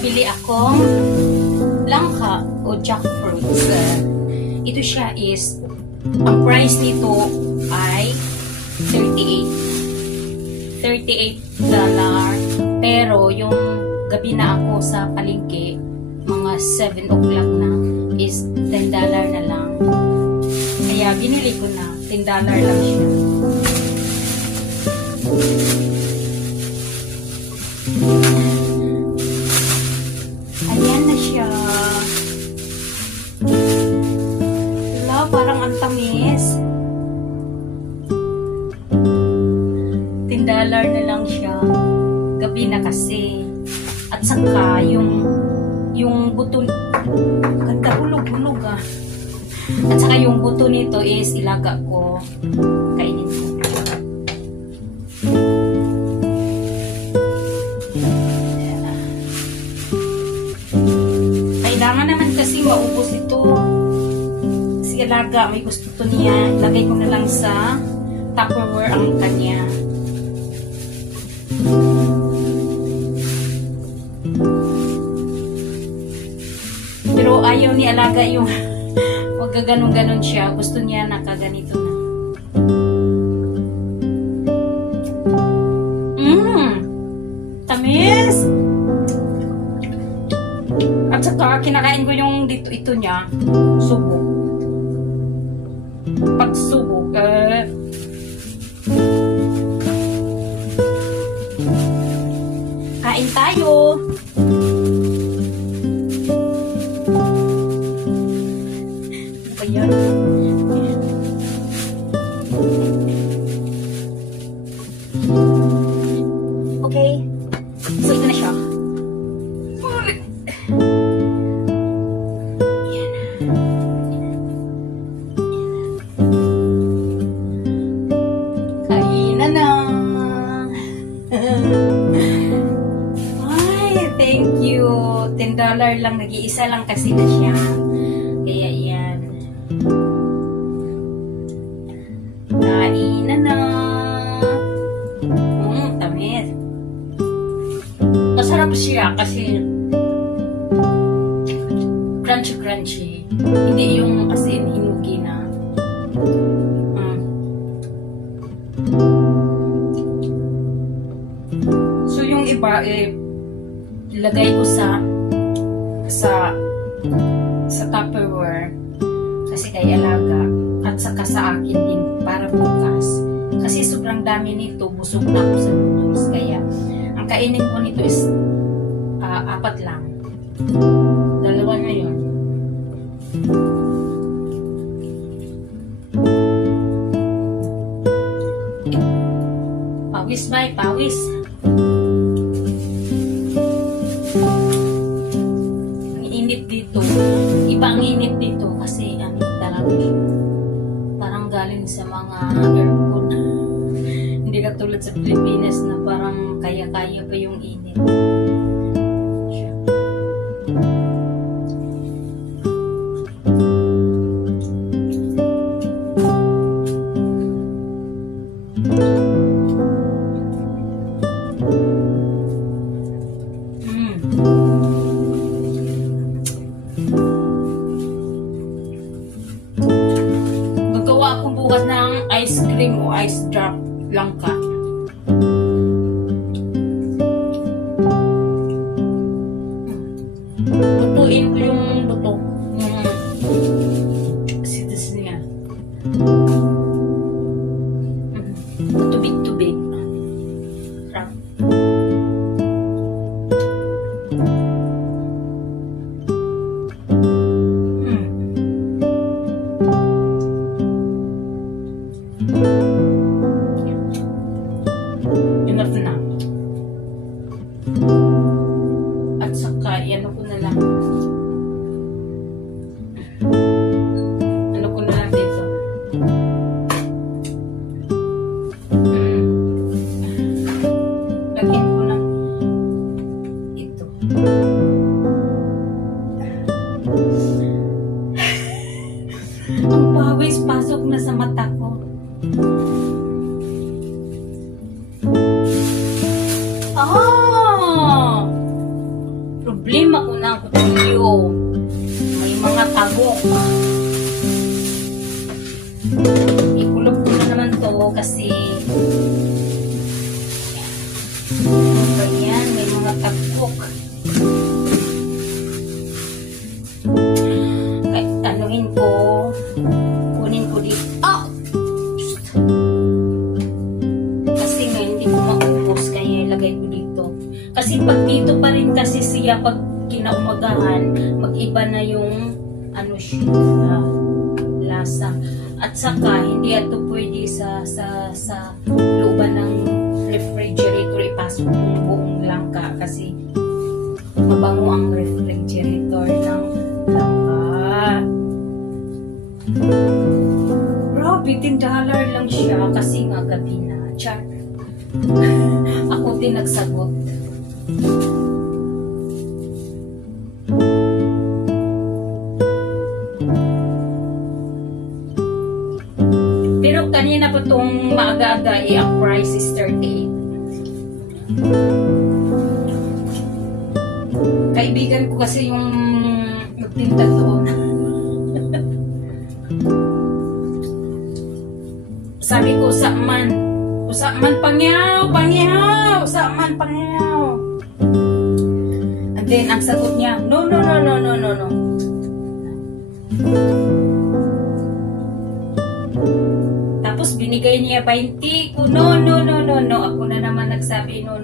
nabili akong langka o jackfruits. Ito siya is, ang price nito ay $38. Pero yung gabi na ako sa palengke, mga 7 o'clock na, is $10 na lang. Kaya binili ko na, $10 lang siya. Ayan na siya. Wala, parang ang tamis. $10 na lang siya. Gabi na kasi. At saka, yung buto, ganda, hulog-hulog ah. At saka yung buto nito is ilaga ko. Kainin ko. Kailangan naman kasi maubos ito. Kasi ilaga, may gusto to niya. Ilagay ko na lang sa Tupperware ang kanya. Pero ayaw ni alaga yung wag ganon-ganon siya. Gusto niya nakaganito na. Tamis! At saka kinakain ko yung ito niya. Subo. Pagsubo. Kain tayo! Ayan. Okay. So, ito na siya. Ayan. Kainan na. Ay, thank you. $10 lang. Nag-iisa lang kasi na siya. Kaya, yan. Kainan na. Tamis. Masarap siya kasi crunchy-crunchy. Hindi yung as in hinugi na. So yung iba ilagay ko sa Tupperware kasi kay alaga at saka sa akin din para bukas. Kasi sobrang dami nito, busog na ako sa noodles. Kaya ang kainin ko nito is 4 lang. 2 na yun. Pawis ba? Pawis. Ang init dito. Iba ang init dito kasi talaga parang galing sa mga aircon. Hindi katulad sa Pilipinas na parang kaya-kaya pa yung init. Gagawa akong bukas ng ice cream o ice drop langka. Lutuin ko yung buto. Sitas niya. Tubig-tubig. Enough na. At saka, ano ko na lang. Ano ko na lang dito. Lagyan ko na ito. Ang pawis pasok na sa mata ko. kasi ganyan, may mga tagkok. Anuhin ko, kunin ko dito. Oh! Kasi nga hindi ko maubos, kaya ilagay ko dito. Kasi pag dito pa rin kasi siya, pag kinaumagahan, mag-iba na yung ano siya, lasa. At saka, hindi ito pwede sa looban ng refrigerator ipasok yung buong langka kasi mabango ang refrigerator ng langka. Grabe, $10 lang siya kasi nga gabi na. Char. Ako din nagsagot. Pero kanina pa itong maaga-aga ang price is 38. Kaibigan ko kasi yung magtinda doon. Sabi ko, usakman pangyaw, usakman pangyaw. And then, ang sagot niya, no. Tapos, binigay niya 20 ko, no. Ako na naman nagsabi, no.